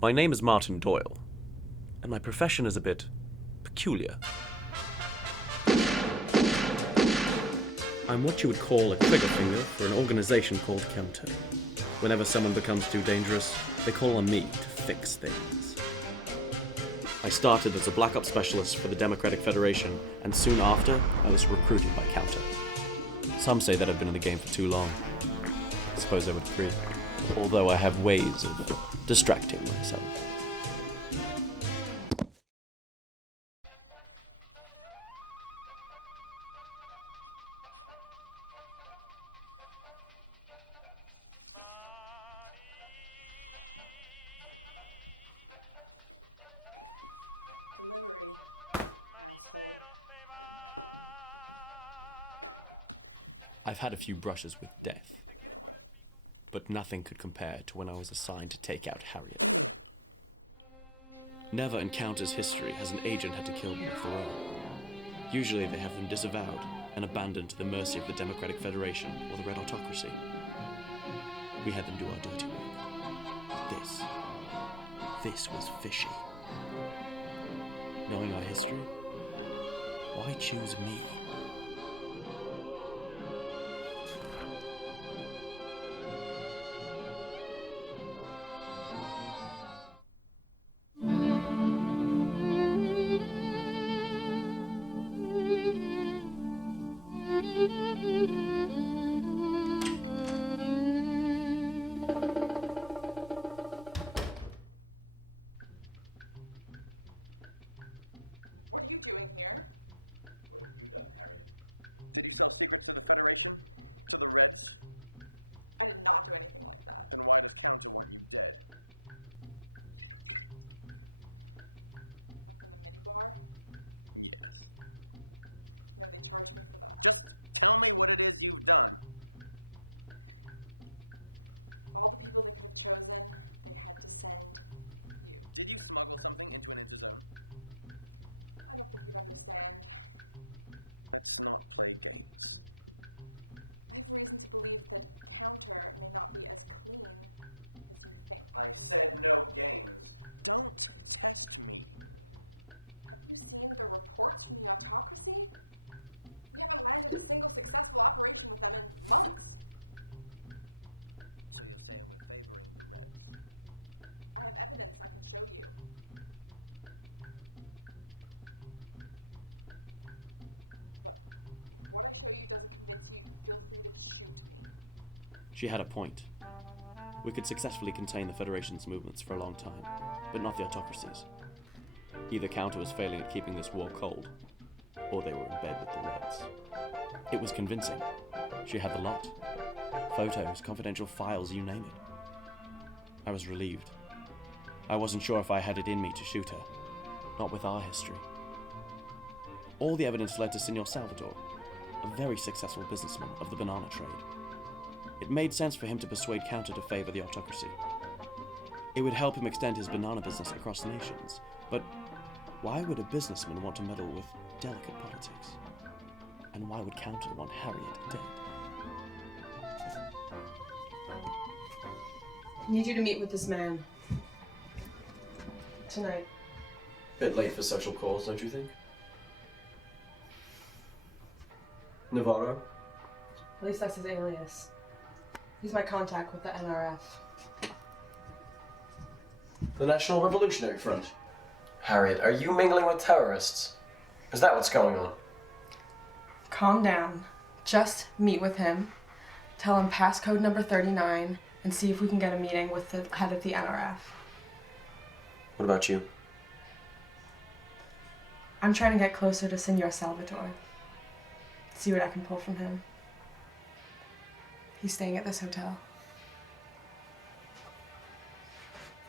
My name is Martin Doyle, and my profession is a bit peculiar. I'm what you would call a trigger finger for an organization called Counter. Whenever someone becomes too dangerous, they call on me to fix things. I started as a black ops specialist for the Democratic Federation, and soon after, I was recruited by Counter. Some say that I've been in the game for too long. I suppose I would agree, although I have ways of distracting myself. I've had a few brushes with death, but nothing could compare to when I was assigned to take out Harriet. Never in Counter's history has an agent had to kill one of their own. Usually they have them disavowed and abandoned to the mercy of the Democratic Federation or the Red Autocracy. We had them do our dirty work. This was fishy. Knowing our history, why choose me? She had a point. We could successfully contain the Federation's movements for a long time, but not the autocracies. Either Counter was failing at keeping this war cold, or they were in bed with the Reds. It was convincing. She had the lot. Photos, confidential files, you name it. I was relieved. I wasn't sure if I had it in me to shoot her. Not with our history. All the evidence led to Senor Salvador, a very successful businessman of the banana trade. It made sense for him to persuade Counter to favor the autocracy. It would help him extend his banana business across nations, but why would a businessman want to meddle with delicate politics? And why would Counter want Harriet dead? I need you to meet with this man. Tonight. Bit late for social calls, don't you think? Navarro? At least that's his alias. He's my contact with the NRF. The National Revolutionary Front. Harriet, are you mingling with terrorists? Is that what's going on? Calm down. Just meet with him. Tell him passcode number 39 and see if we can get a meeting with the head of the NRF. What about you? I'm trying to get closer to Senor Salvador. See what I can pull from him. He's staying at this hotel.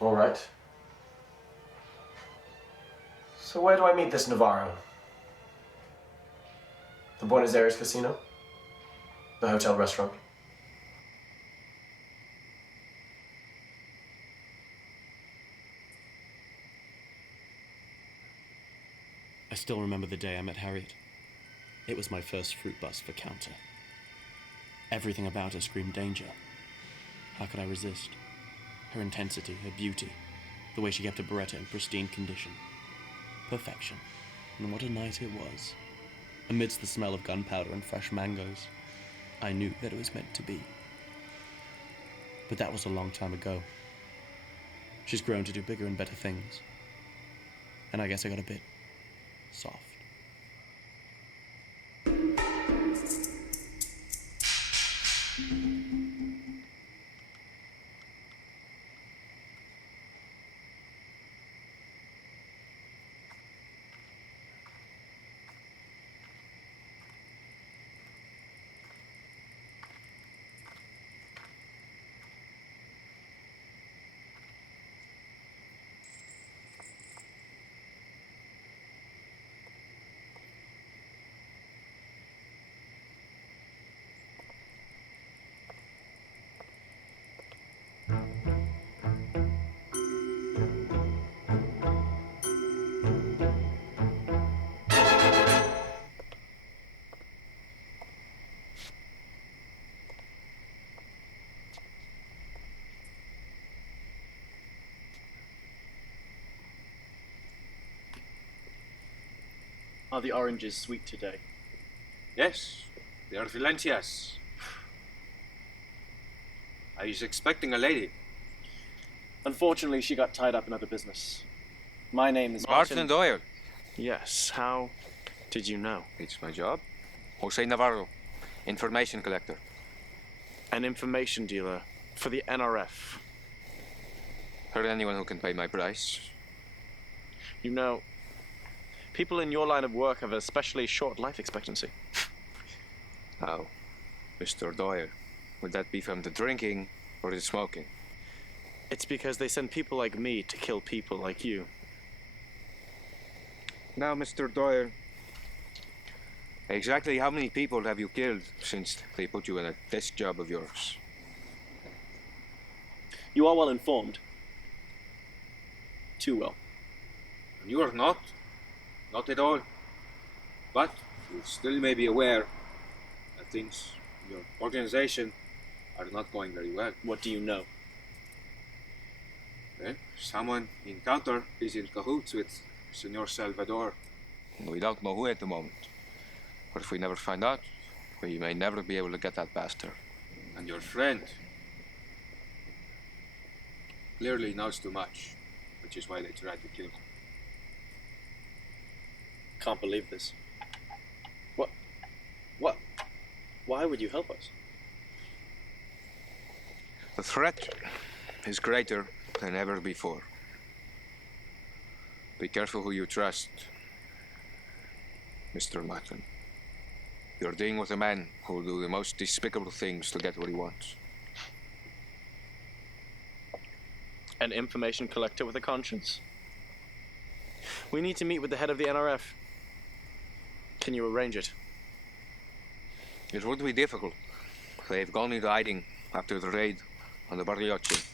All right. So where do I meet this Navarro? The Buenos Aires Casino? The hotel restaurant? I still remember the day I met Harriet. It was my first fruit bust for Counter. Everything about her screamed danger. How could I resist? Her intensity, her beauty, The way she kept her Beretta in pristine condition. Perfection. And what a night it was. Amidst the smell of gunpowder and fresh mangoes, I knew that it was meant to be. But that was a long time ago. She's grown to do bigger and better things. And I guess I got a bit soft. Are the oranges sweet today? Yes, they are delicious. I was expecting a lady. Unfortunately, she got tied up in other business. My name is Martin Doyle. Yes, how did you know? It's my job. Jose Navarro, information collector. An information dealer for the NRF. For anyone who can pay my price. You know, people in your line of work have an especially short life expectancy. How? Mr. Doyle, would that be from the drinking or the smoking? It's because they send people like me to kill people like you. Now, Mr. Doyle, exactly how many people have you killed since they put you in a desk job of yours? You are well informed. Too well. You are not. Not at all. But you still may be aware that things in your organization are not going very well. What do you know? Well, someone in counter is in cahoots with Senor Salvador. We don't know who at the moment. But if we never find out, we may never be able to get that bastard. And your friend clearly knows too much, which is why they tried to kill him. Can't believe this. What? Why would you help us? The threat is greater than ever before. Be careful who you trust, Mr. Martin. You're dealing with a man who will do the most despicable things to get what he wants. An information collector with a conscience? We need to meet with the head of the NRF. Can you arrange it? It would be difficult. They've gone into hiding after the raid on the Bariloche.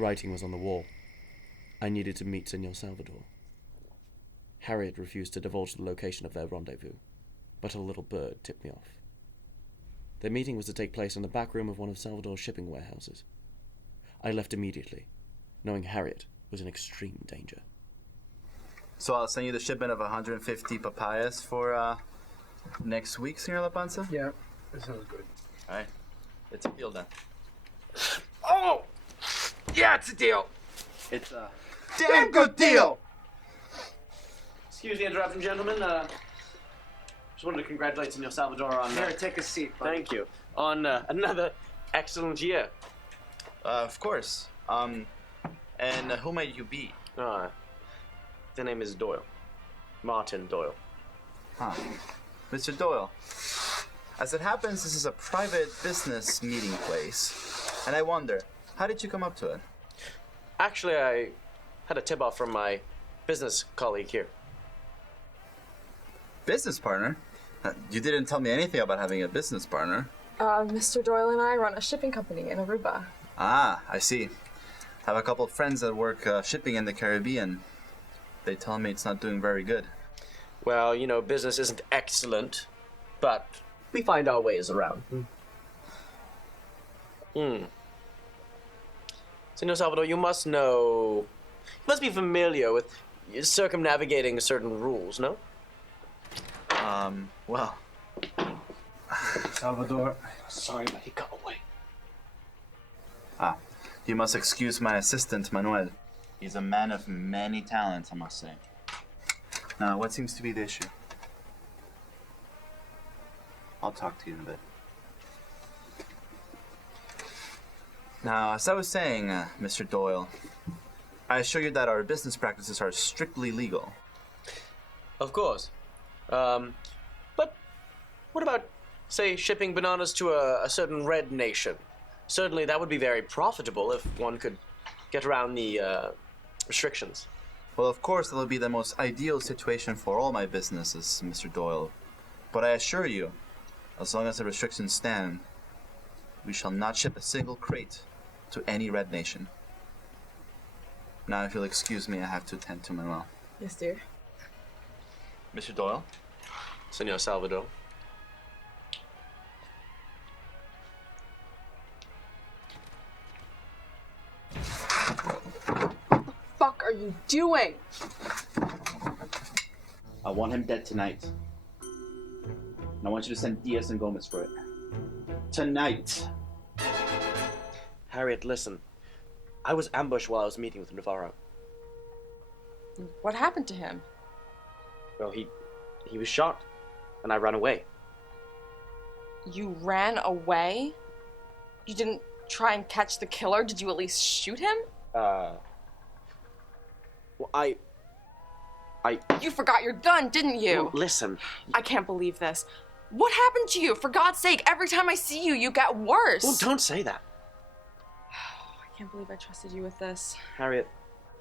writing was on the wall. I needed to meet Senor Salvador. Harriet refused to divulge the location of their rendezvous, but a little bird tipped me off. Their meeting was to take place in the back room of one of Salvador's shipping warehouses. I left immediately, knowing Harriet was in extreme danger. So I'll send you the shipment of 150 papayas for next week, Senor La Panza? Yeah, that sounds good. All right. It's a deal then. Oh! Yeah, it's a deal! It's a damn good deal! Excuse the interruption, gentlemen. Just wanted to congratulate Senor Salvador on... Here, take a seat, buddy. Thank you. On another excellent year. Of course. And who might you be? The name is Doyle. Martin Doyle. Huh. Mr. Doyle, as it happens, this is a private business meeting place. And I wonder, how did you come up to it? Actually, I had a tip-off from my business colleague here. Business partner? You didn't tell me anything about having a business partner. Mr. Doyle and I run a shipping company in Aruba. Ah, I see. I have a couple of friends that work shipping in the Caribbean. They tell me it's not doing very good. Well, you know, business isn't excellent, but we find our ways around. Senor Salvador, you must be familiar with circumnavigating certain rules, no? Well. Salvador. Sorry, but he got away. You must excuse my assistant, Manuel. He's a man of many talents, I must say. Now, what seems to be the issue? I'll talk to you in a bit. Now, as I was saying, Mr. Doyle, I assure you that our business practices are strictly legal. Of course. But what about, say, shipping bananas to a certain red nation? Certainly that would be very profitable if one could get around the restrictions. Well, of course, that would be the most ideal situation for all my businesses, Mr. Doyle. But I assure you, as long as the restrictions stand, we shall not ship a single crate to any red nation. Now, if you'll excuse me, I have to attend to Manuel. Yes, dear. Mr. Doyle? Senor Salvador. Fuck are you doing? I want him dead tonight. And I want you to send Diaz and Gomez for it. Tonight. Harriet, listen. I was ambushed while I was meeting with Navarro. What happened to him? Well, he was shot, and I ran away. You ran away? You didn't try and catch the killer? Did you at least shoot him? Well, I... You forgot your gun, didn't you? Well, listen. I can't believe this. What happened to you? For God's sake, every time I see you, you get worse. Well, don't say that. I can't believe I trusted you with this. Harriet,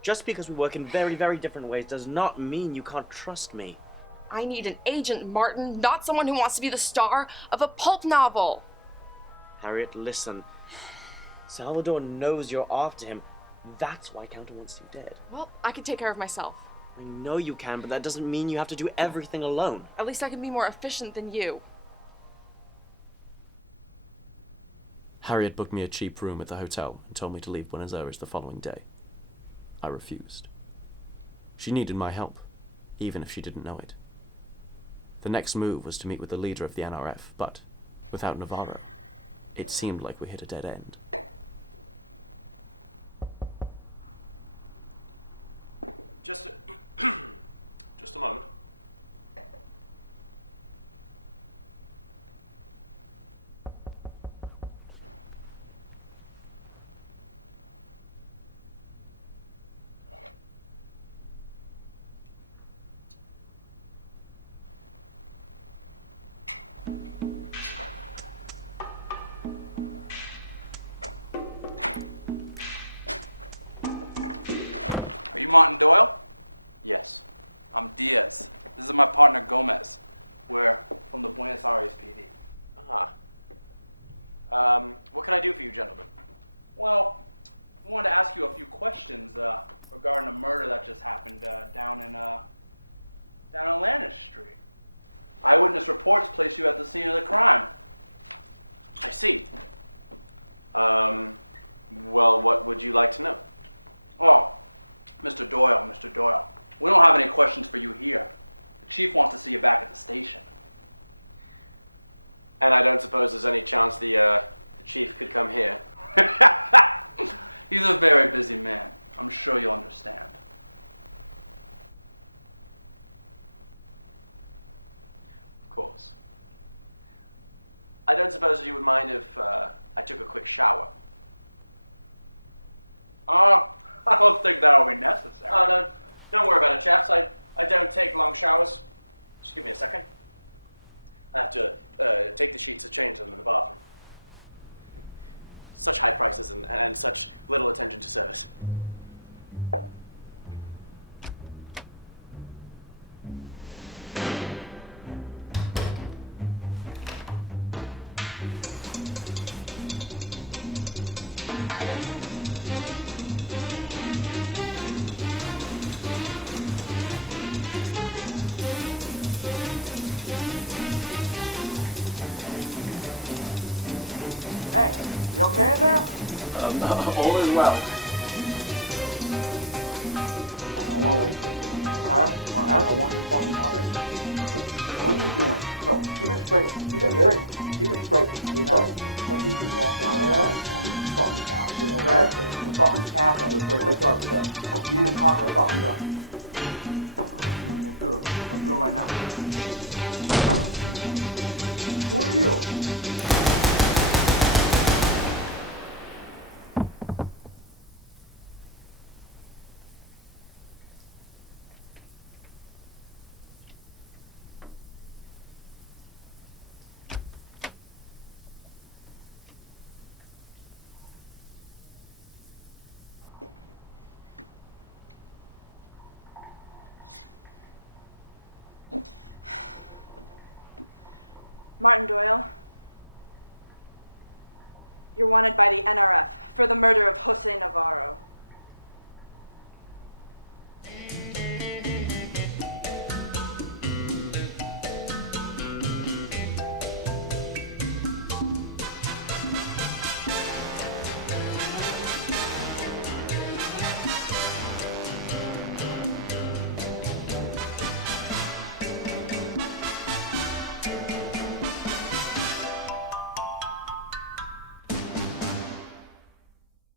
just because we work in very, very different ways does not mean you can't trust me. I need an agent, Martin, not someone who wants to be the star of a pulp novel. Harriet, listen. Salvador knows you're after him. That's why Counter wants you dead. Well, I can take care of myself. I know you can, but that doesn't mean you have to do everything alone. At least I can be more efficient than you. Harriet booked me a cheap room at the hotel and told me to leave Buenos Aires the following day. I refused. She needed my help, even if she didn't know it. The next move was to meet with the leader of the NRF, but without Navarro, it seemed like we hit a dead end. All is well.